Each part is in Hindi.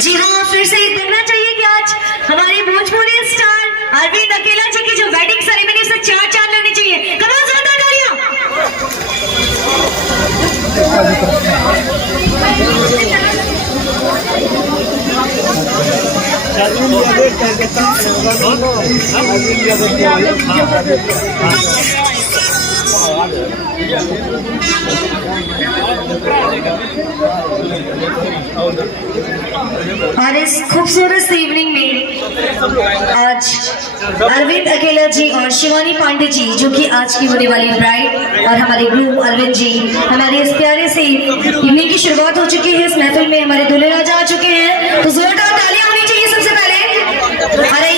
जी हाँ, फिर से कहना चाहिए कि आज हमारे भोजपुरी स्टार अरविंद अकेला जी की जो वेडिंग सेरेमनी से चार चांद लगने चाहिए। कमाल, जोरदार तालियां। और इस खूबसूरत इवनिंग में आज अरविंद अकेला जी और शिवानी पांडे जी, जो कि आज की होने वाली ब्राइड, और हमारे ग्रूम अरविंद जी, हमारे इस प्यारे से इवनिंग की शुरुआत हो चुकी है। इस महफिल में हमारे दूल्हे राजा आ चुके हैं, तो जोरदार तालियां होनी चाहिए सबसे पहले। अरे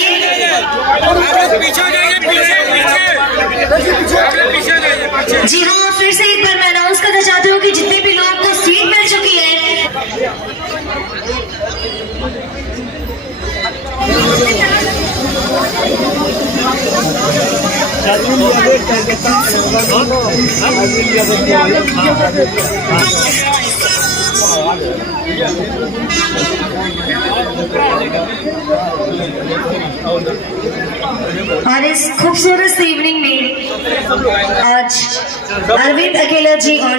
जी हाँ, फिर से एक बार मैं अनाउंस करना चाहती हूँ कि जितने भी लोगों को सीट मिल चुकी है, और इस खूबसूरत इवनिंग में आज अरविंद अकेला जी और